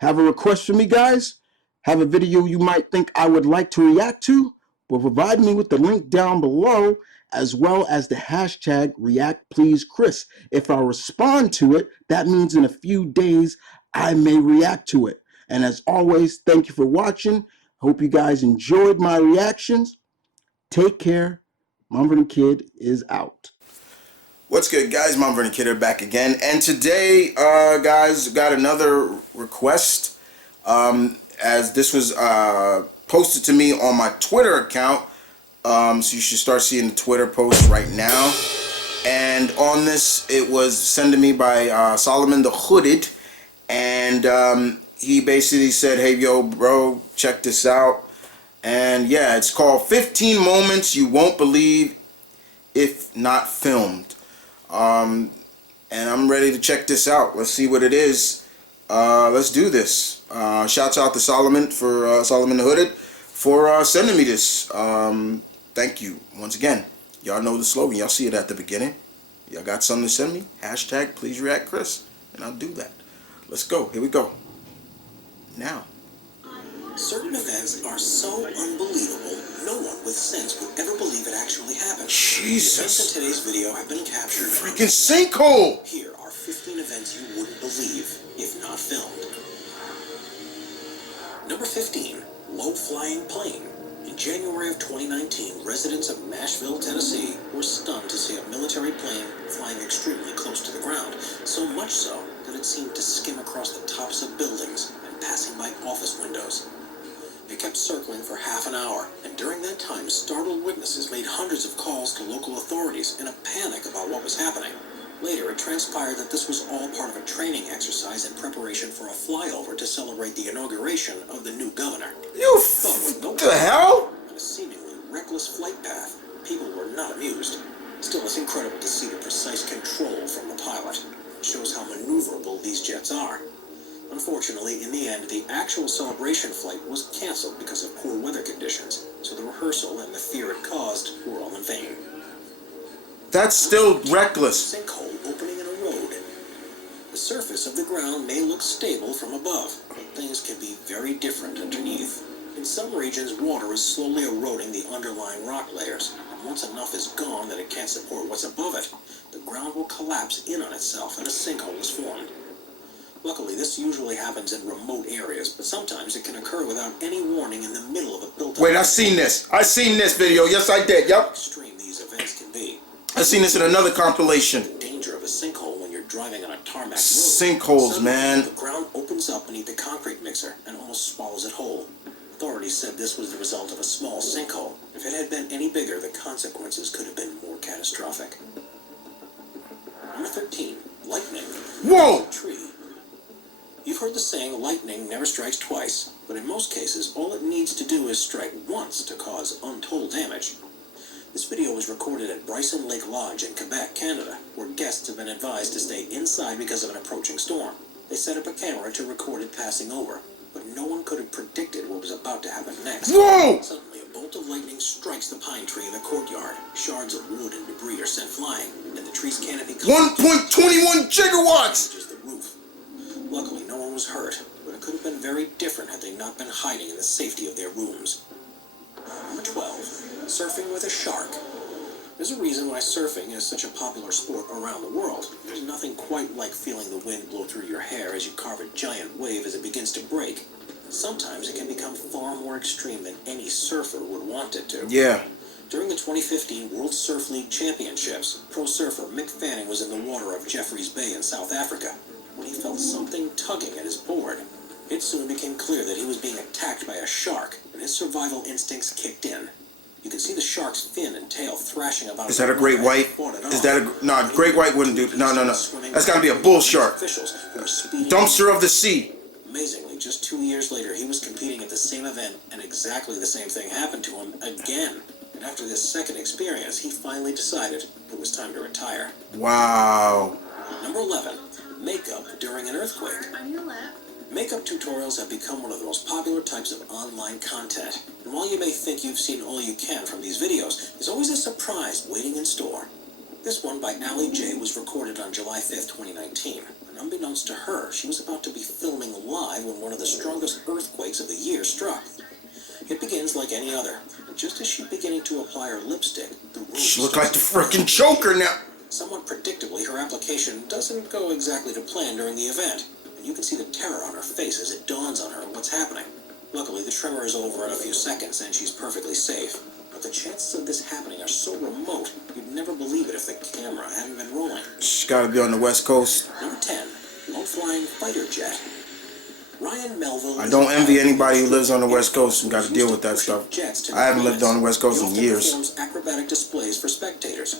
Have a request for me, guys? Have a video you might think I would like to react to? Well, provide me with the link down below, as well as the hashtag ReactPleaseChris. If I respond to it, that means in a few days I may react to it. And as always, thank you for watching. Hope you guys enjoyed my reactions. Take care. themtvernonkid is out. What's good, guys? themtvernonkid are back again, and today, guys, got another request. As this was posted to me on my Twitter account, so you should start seeing the Twitter post right now. And on this, it was sent to me by Solomon the Hooded, and he basically said, "Hey, yo, bro, check this out." And yeah, it's called 15 Moments You Won't Believe If Not Filmed. And I'm ready to check this out. Let's see what it is. Let's do this. Shouts out to Solomon for Solomon the Hooded for sending me this. Thank you once again. Y'all know the slogan. Y'all see it at the beginning. Y'all got something to send me? Hashtag please react Chris, and I'll do that. Let's go. Here we go. Now. Certain events are so unbelievable, no one with sense would ever believe it actually happened. Jesus. The events in today's video have been captured. Freaking sinkhole! Here are 15 events you wouldn't believe if not filmed. Number 15, low-flying plane. In January of 2019, residents of Nashville, Tennessee were stunned to see a military plane flying extremely close to the ground, so much so that it seemed to skim across the tops of buildings and passing by office windows. It kept circling for half an hour, and during that time, startled witnesses made hundreds of calls to local authorities in a panic about what was happening. Later, it transpired that this was all part of a training exercise in preparation for a flyover to celebrate the inauguration of the new governor. What the hell? On a seemingly reckless flight path, people were not amused. Still, it's incredible to see the precise control from the pilot. It shows how maneuverable these jets are. Unfortunately, in the end, the actual celebration flight was canceled because of poor weather conditions, so the rehearsal and the fear it caused were all in vain. That's still reckless. Sinkhole opening in a road. The surface of the ground may look stable from above, but things can be very different underneath. In some regions, water is slowly eroding the underlying rock layers, and once enough is gone that it can't support what's above it, the ground will collapse in on itself and a sinkhole is formed. Luckily, this usually happens in remote areas, but sometimes it can occur without any warning in the middle of a built-up... Wait, I've seen this. I've seen this video. Yes, I did. Yep. Extreme these events can be. I've seen this in another compilation. The danger of a sinkhole when you're driving on a tarmac road. Sinkholes, man. The ground opens up beneath the concrete mixer and almost swallows it whole. Authorities said this was the result of a small sinkhole. If it had been any bigger, the consequences could have been more catastrophic. Number 13, lightning. Whoa! Tree. You've heard the saying, lightning never strikes twice, but in most cases, all it needs to do is strike once to cause untold damage. This video was recorded at Bryson Lake Lodge in Quebec, Canada, where guests have been advised to stay inside because of an approaching storm. They set up a camera to record it passing over, but no one could have predicted what was about to happen next. Whoa! Suddenly, a bolt of lightning strikes the pine tree in the courtyard. Shards of wood and debris are sent flying, and the tree's canopy... 1.21 gigawatts! ...reaches the roof. Luckily, no one was hurt, but it could have been very different had they not been hiding in the safety of their rooms. Number 12. Surfing with a shark. There's a reason why surfing is such a popular sport around the world. There's nothing quite like feeling the wind blow through your hair as you carve a giant wave as it begins to break. Sometimes it can become far more extreme than any surfer would want it to. Yeah. During the 2015 World Surf League Championships, pro surfer Mick Fanning was in the water of Jeffreys Bay in South Africa when he felt something tugging at his board. It soon became clear that he was being attacked by a shark, and his survival instincts kicked in. You can see the shark's fin and tail thrashing about. Is that a great white? Is that a... No, great white wouldn't do... No. That's got to be a bull shark. Dumpster of the sea. Amazingly, just 2 years later, he was competing at the same event, and exactly the same thing happened to him again. And after this second experience, he finally decided it was time to retire. Wow. Number 11. Makeup during an earthquake. On your left. Makeup tutorials have become one of the most popular types of online content. And while you may think you've seen all you can from these videos, there's always a surprise waiting in store. This one by Allie J was recorded on July 5th, 2019. And unbeknownst to her, she was about to be filming live alive when one of the strongest earthquakes of the year struck. It begins like any other. Just as she's beginning to apply her lipstick, the room She look like the freaking Joker now. Somewhat predictably, her application doesn't go exactly to plan during the event, and you can see the terror on her face as it dawns on her what's happening. Luckily, the tremor is over in a few seconds, and she's perfectly safe. But the chances of this happening are so remote, you'd never believe it if the camera hadn't been rolling. She's gotta be on the West Coast. Number 10, low-flying fighter jet. Ryan Melville. I don't envy anybody who lives on the West Coast and got to deal with that stuff. I haven't lived on the West Coast in years. He performs acrobatic displays for spectators.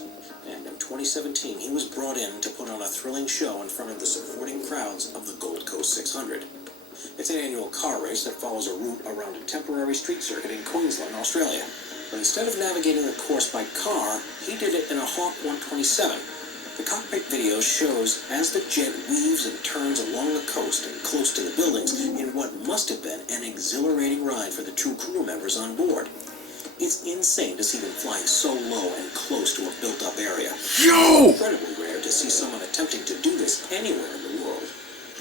And in 2017, he was brought in to put on a thrilling show in front of the supporting crowds of the Gold Coast 600. It's an annual car race that follows a route around a temporary street circuit in Queensland, Australia. But instead of navigating the course by car, he did it in a Hawk 127. The cockpit video shows as the jet weaves and turns along the coast and close to the buildings in what must have been an exhilarating ride for the two crew members on board. It's insane to see them flying so low and close to a built-up area. Yo! It's incredibly rare to see someone attempting to do this anywhere in the world.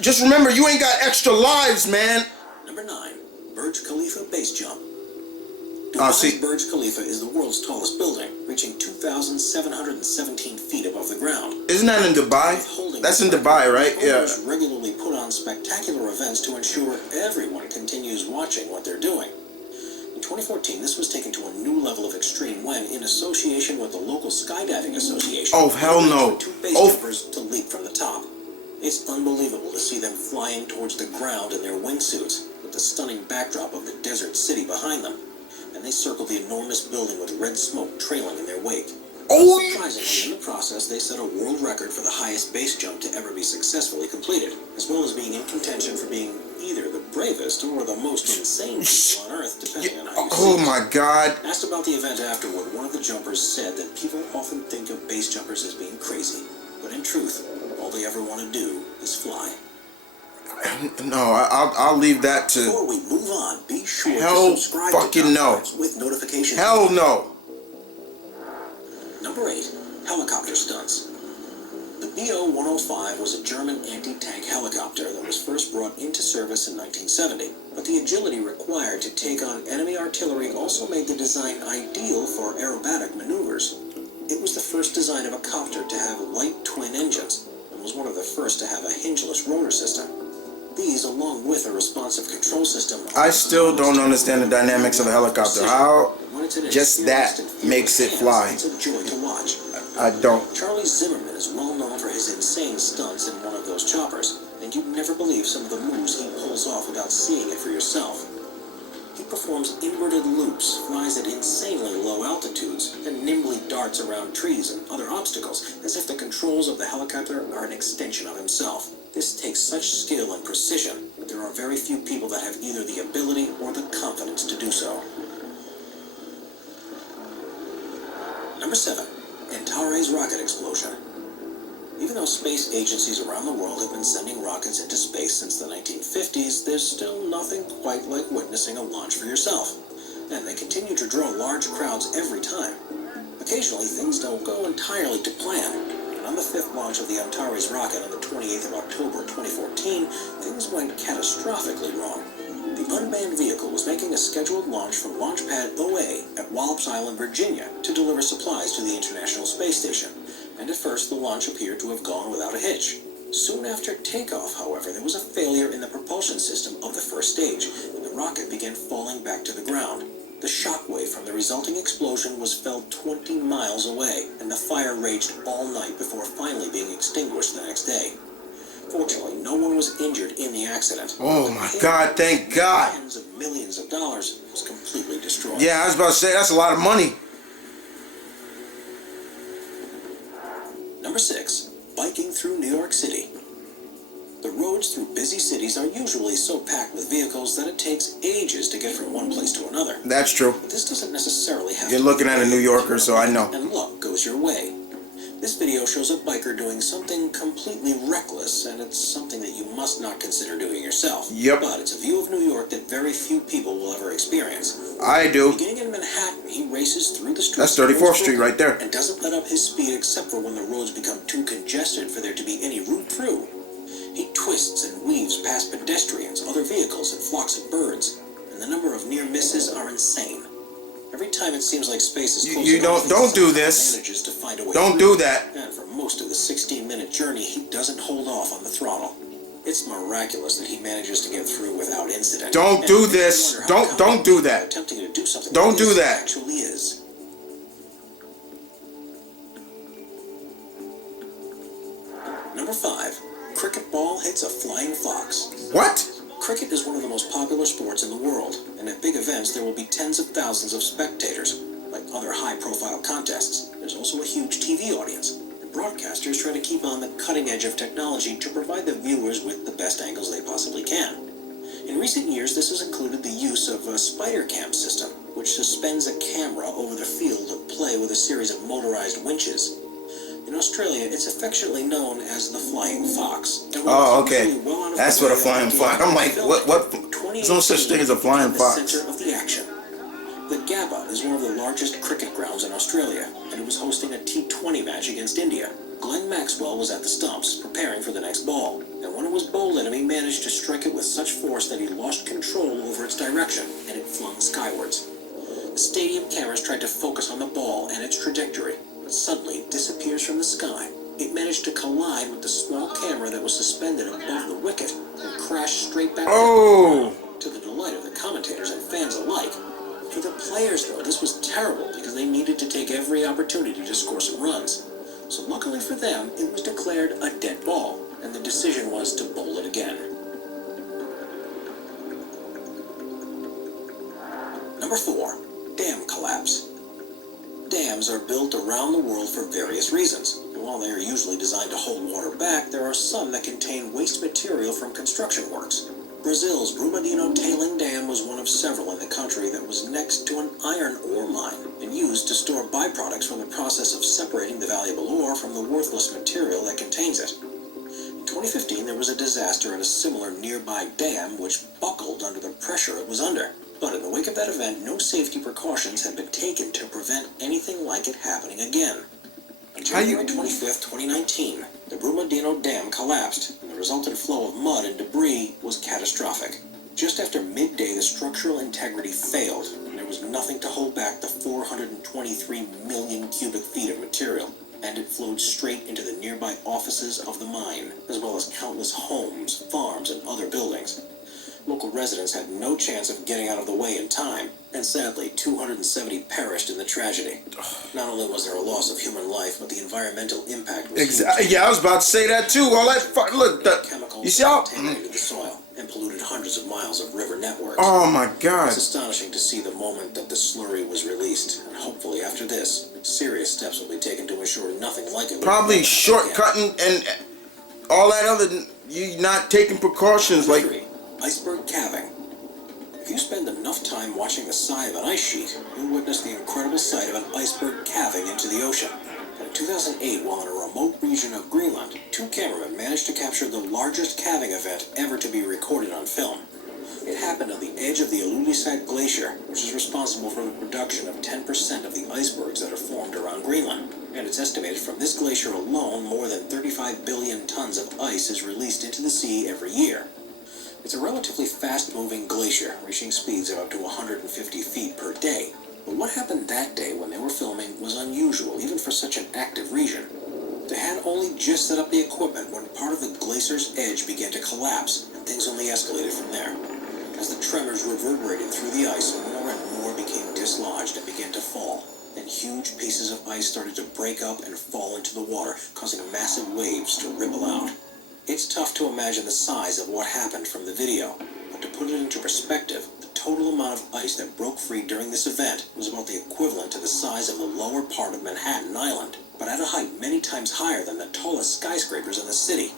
Just remember, you ain't got extra lives, man. Number 9, Burj Khalifa base jump. See, Burj Khalifa is the world's tallest building, reaching 2,717 feet above the ground. Isn't that in Dubai? That's in Dubai, right? Yeah. Regularly put on spectacular events to ensure everyone continues watching what they're doing. In 2014, this was taken to a new level of extreme when, in association with the local skydiving association, oh hell no! Two base jumpers to leap from the top. It's unbelievable to see them flying towards the ground in their wingsuits, with the stunning backdrop of the desert city behind them. And they circled the enormous building with red smoke trailing in their wake. Oh! Surprisingly, in the process, they set a world record for the highest base jump to ever be successfully completed, as well as being in contention for being either the bravest or the most insane people on Earth, depending on how you see it. Oh my God! Asked about the event afterward, one of the jumpers said that people often think of base jumpers as being crazy, but in truth, all they ever want to do is fly. No, I'll leave that to. Before we move on, be sure Hell to subscribe fucking to no. with notifications. Hell no. Number 8, helicopter stunts. The BO-105 was a German anti-tank helicopter that was first brought into service in 1970, but the agility required to take on enemy artillery also made the design ideal for aerobatic maneuvers. It was the first design of a copter to have light twin engines, and was one of the first to have a hingeless rotor system. These, along with a responsive control system... I still don't understand the dynamics of a helicopter. How just that makes it fly. It's a joy to watch. I don't. Charlie Zimmerman is well known for his insane stunts in one of those choppers, and you'd never believe some of the moves he pulls off without seeing it for yourself. He performs inverted loops, flies at insanely low altitudes, and nimbly darts around trees and other obstacles, as if the controls of the helicopter are an extension of himself. This takes such skill and precision that there are very few people that have either the ability or the confidence to do so. Number 7, Antares rocket explosion. Even though space agencies around the world have been sending rockets into space since the 1950s, there's still nothing quite like witnessing a launch for yourself. And they continue to draw large crowds every time. Occasionally, things don't go entirely to plan. And on the 5th launch of the Antares rocket on the 28th of October 2014, things went catastrophically wrong. The unmanned vehicle was making a scheduled launch from Launch Pad OA at Wallops Island, Virginia, to deliver supplies to the International Space Station. And at first, the launch appeared to have gone without a hitch. Soon after takeoff, however, there was a failure in the propulsion system of the first stage, and the rocket began falling back to the ground. The shockwave from the resulting explosion was felt 20 miles away, and the fire raged all night before finally being extinguished the next day. Fortunately, no one was injured in the accident. Oh my God, thank God. Tens of millions of dollars was completely destroyed. Yeah, I was about to say, that's a lot of money. Number 6, biking through New York City. The roads through busy cities are usually so packed with vehicles that it takes ages to get from one place to another. That's true. But this doesn't necessarily have You're to looking at a New Yorker, so I know. And luck goes your way. This video shows a biker doing something completely reckless, and it's something that you must not consider doing yourself. Yep. But it's a view of New York that very few people will ever experience. I do. Beginning in Manhattan, he races through the That's streets. 34th Street right there. And doesn't let up his speed except for when the roads become too congested for there to be any route through. He twists and weaves past pedestrians, other vehicles, and flocks of birds, and the number of near misses are insane. Every time it seems like space is close enough, don't do this. manages to find a way Don't through. do that. And for most of the 16-minute journey, he doesn't hold off on the throttle. It's miraculous that he manages to get through without incident. Don't do this. Don't do that. Attempting to do something Don't do that. Actually is. Number 5. Cricket ball hits a flying fox. What? Cricket is one of the most popular sports in the world, and at big events there will be tens of thousands of spectators. Like other high-profile contests, there's also a huge TV audience, and broadcasters try to keep on the cutting edge of technology to provide the viewers with the best angles they possibly can. In recent years, this has included the use of a spider cam system, which suspends a camera over the field of play with a series of motorized winches. In Australia, it's affectionately known as the flying fox. Oh, okay. That's what a flying fox. I'm like, what? There's no such thing as a flying fox. The center of the action. The Gabba is one of the largest cricket grounds in Australia, and it was hosting a T20 match against India. Glenn Maxwell was at the stumps, preparing for the next ball, and when it was bowled at him, he managed to strike it with such force that he lost control over its direction, and it flung skywards. The stadium cameras tried to focus on the ball and its trajectory, but suddenly it disappears from the sky. It managed to collide with the small camera that was suspended above the wicket and crashed straight back Oh! to the delight of the commentators and fans alike. For the players, though, this was terrible because they needed to take every opportunity to score some runs. So luckily for them, it was declared a dead ball, and the decision was to bowl it again. Number 4. Dam collapse. Dams are built around the world for various reasons, and while they are usually designed to hold water back, there are some that contain waste material from construction works. Brazil's Brumadinho tailing dam was one of several in the country that was next to an iron ore mine and used to store byproducts from the process of separating the valuable ore from the worthless material that contains it. In 2015, there was a disaster at a similar nearby dam which buckled under the pressure it was under. But in the wake of that event, no safety precautions had been taken to prevent anything like it happening again. On January 25th, 2019, the Brumadinho Dam collapsed, and the resultant flow of mud and debris was catastrophic. Just after midday, the structural integrity failed, and there was nothing to hold back the 423 million cubic feet of material, and it flowed straight into the nearby offices of the mine, as well as countless homes, farms, and other buildings. Local residents had no chance of getting out of the way in time, and sadly, 270 perished in the tragedy. Not only was there a loss of human life, but the environmental impact was huge. Yeah, I was about to say that too. All that look, Chemicals you see how? contaminated the soil and polluted hundreds of miles of river networks. Oh my God! It's astonishing to see the moment that the slurry was released, and hopefully after this, serious steps will be taken to ensure nothing like it. Probably shortcutting and all that other. You not taking precautions like. 3. Iceberg calving. If you spend enough time watching the side of an ice sheet, you'll witness the incredible sight of an iceberg calving into the ocean. In 2008, while in a remote region of Greenland, 2 cameramen managed to capture the largest calving event ever to be recorded on film. It happened on the edge of the Ilulissat Glacier, which is responsible for the production of 10% of the icebergs that are formed around Greenland. And it's estimated from this glacier alone, more than 35 billion tons of ice is released into the sea every year. It's a relatively fast-moving glacier, reaching speeds of up to 150 feet per day. But what happened that day when they were filming was unusual, even for such an active region. They had only just set up the equipment when part of the glacier's edge began to collapse, and things only escalated from there. As the tremors reverberated through the ice, more and more became dislodged and began to fall. Then huge pieces of ice started to break up and fall into the water, causing massive waves to ripple out. It's tough to imagine the size of what happened from the video, but to put it into perspective, the total amount of ice that broke free during this event was about the equivalent to the size of the lower part of Manhattan Island, but at a height many times higher than the tallest skyscrapers in the city.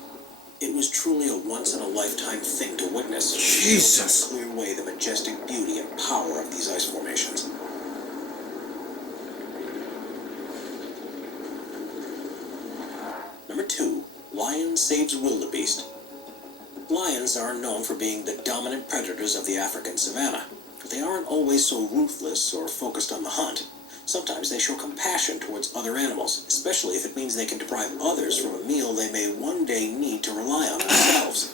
It was truly a once-in-a-lifetime thing to witness. Jesus! In a clear way, the majestic beauty and power of these ice formations. Number 2. Lion saves wildebeest. Lions are known for being the dominant predators of the African savanna, but they aren't always so ruthless or focused on the hunt. Sometimes they show compassion towards other animals, especially if it means they can deprive others from a meal they may one day need to rely on themselves.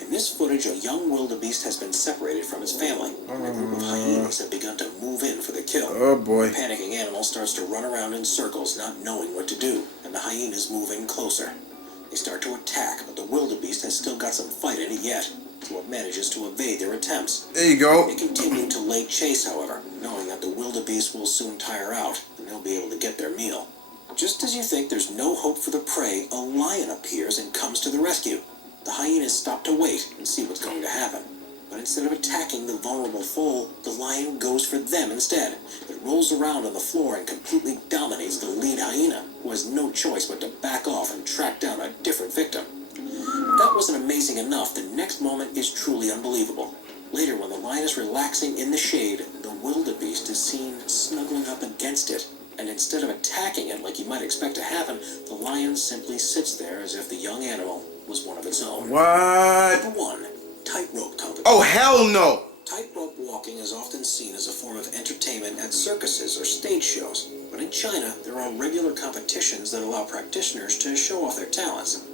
In this footage, a young wildebeest has been separated from its family, and a group of hyenas have begun to move in for the kill. Oh boy. The panicking animal starts to run around in circles, not knowing what to do, and the hyenas move in closer. They start to attack, but the wildebeest has still got some fight in it yet, so it manages to evade their attempts. There you go. They continue to lay chase, however, knowing that the wildebeest will soon tire out, and they'll be able to get their meal. Just as you think there's no hope for the prey, a lion appears and comes to the rescue. The hyenas stop to wait and see what's going to happen. But instead of attacking the vulnerable foal, the lion goes for them instead. It rolls around on the floor and completely dominates the lead hyena, who has no choice but to back off and track down a different victim. If that wasn't amazing enough, the next moment is truly unbelievable. Later, when the lion is relaxing in the shade, the wildebeest is seen snuggling up against it. And instead of attacking it like you might expect to happen, the lion simply sits there as if the young animal was one of its own. What? Number 1. Tightrope competition. Oh, hell no. Tightrope walking is often seen as a form of entertainment at circuses or stage shows. But in China, there are regular competitions that allow practitioners to show off their talents.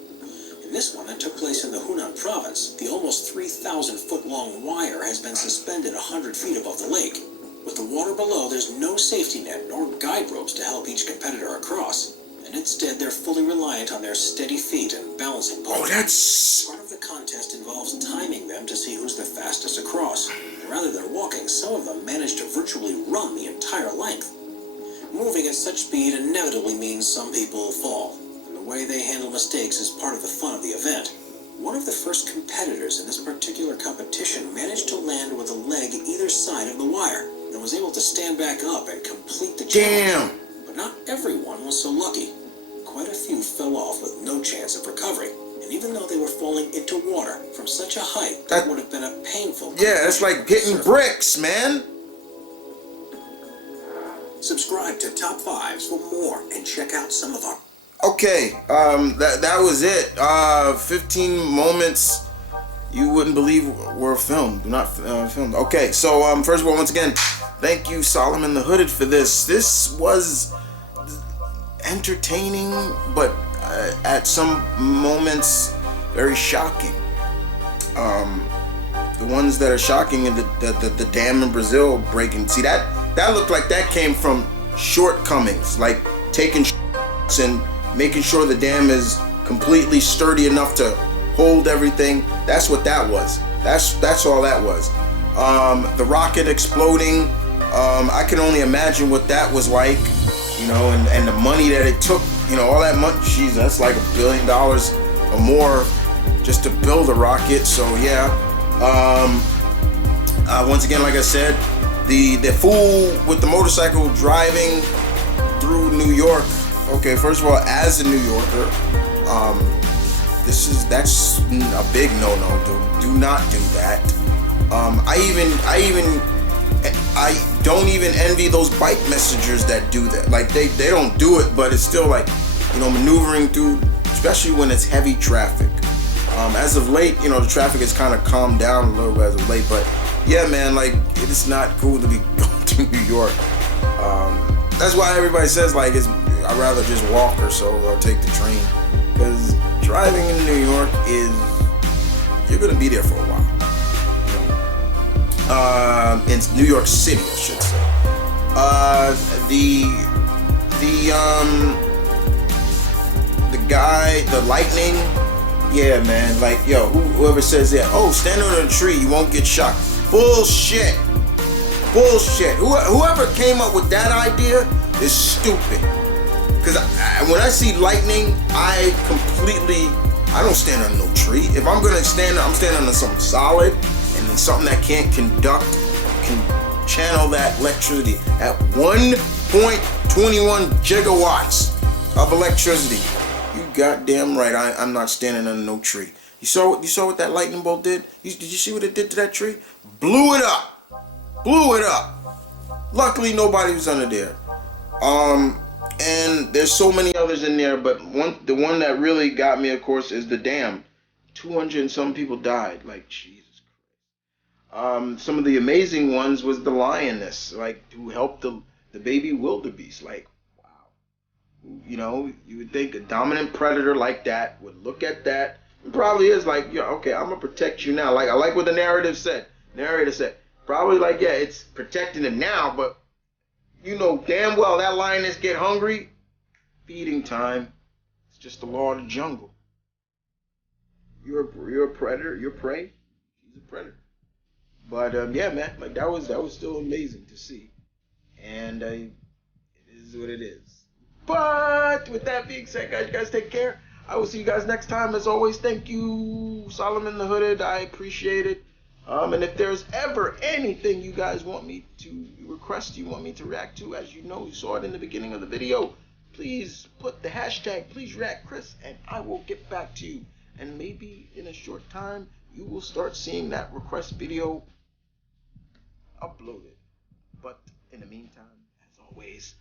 In this one that took place in the Hunan province, the almost 3,000-foot-long wire has been suspended 100 feet above the lake. With the water below, there's no safety net nor guide ropes to help each competitor across. And instead, they're fully reliant on their steady feet and balancing poles. Oh, that's... Part of the contest involves timing them to see who's the fastest across. And rather than walking, some of them manage to virtually run the entire length. Moving at such speed inevitably means some people fall, and the way they handle mistakes is part of the fun of the event. One of the first competitors in this particular competition managed to land with a leg either side of the wire, and was able to stand back up and complete the challenge. Damn. But not everyone was so lucky. Quite a few fell off with no chance of recovery, and even though they were falling into water from such a height, that would have been a painful... Yeah, it's like hitting bricks, man. Subscribe to Top 5s for more, and check out some of our... Okay, that was it. 15 moments you wouldn't believe were filmed, not filmed. Okay, so first of all, once again, thank you, Solomon the Hooded, for this. This was entertaining, but at some moments very shocking. The ones that are shocking and the dam in Brazil breaking. See, that looked like that came from shortcomings, like taking and making sure the dam is completely sturdy enough to hold everything. That's what that was. That's all that was. The rocket exploding. I can only imagine what that was like, you know, and the money that it took, you know, all that money. Jeez, that's like $1 billion or more just to build a rocket. So yeah. Once again, like I said, the fool with the motorcycle driving through New York. Okay, first of all, as a New Yorker, that's a big no-no. Do not do that. I don't even envy those bike messengers that do that. Like they don't do it, but it's still like, you know, maneuvering through, especially when it's heavy traffic. As of late, you know, the traffic has kind of calmed down a little bit as of late, but yeah, man, like it is not cool to be going to New York. That's why everybody says like I'd rather just walk or so or take the train, because driving in New York you're gonna be there for a while. In New York City, I should say. The guy, the lightning. Yeah, man. Like, yo, whoever says that, oh, stand under a tree, you won't get shot. Bullshit. Bullshit. Whoever came up with that idea is stupid. Because when I see lightning, I don't stand under no tree. If I'm gonna stand, I'm standing under something solid, and then something that can channel that electricity at 1.21 gigawatts of electricity. You goddamn right, I'm not standing under no tree. You saw what that lightning bolt did? Did you see what it did to that tree? Blew it up. Blew it up. Luckily, nobody was under there. And there's so many others in there, but the one that really got me, of course, is the dam. 200 and some people died. Like, Jesus Christ. Some of the amazing ones was the lioness, like, who helped the the baby wildebeest. Like, wow. You know, you would think a dominant predator like that would look at that. It probably is like, yeah, okay, I'm gonna protect you now. Like, I like what the narrator said. Probably like, yeah, it's protecting him now, but you know damn well that lioness get hungry. Feeding time. It's just the law of the jungle. You're a predator. You're prey. She's a predator. But yeah, man, like that was still amazing to see, and it is what it is. But with that being said, guys, you guys take care. I will see you guys next time. As always, thank you, Solomon the Hooded. I appreciate it. And if there's ever anything you guys want me to request, you want me to react to, as you know, you saw it in the beginning of the video, please put the hashtag Please React Chris, and I will get back to you. And maybe in a short time, you will start seeing that request video uploaded. But in the meantime, as always,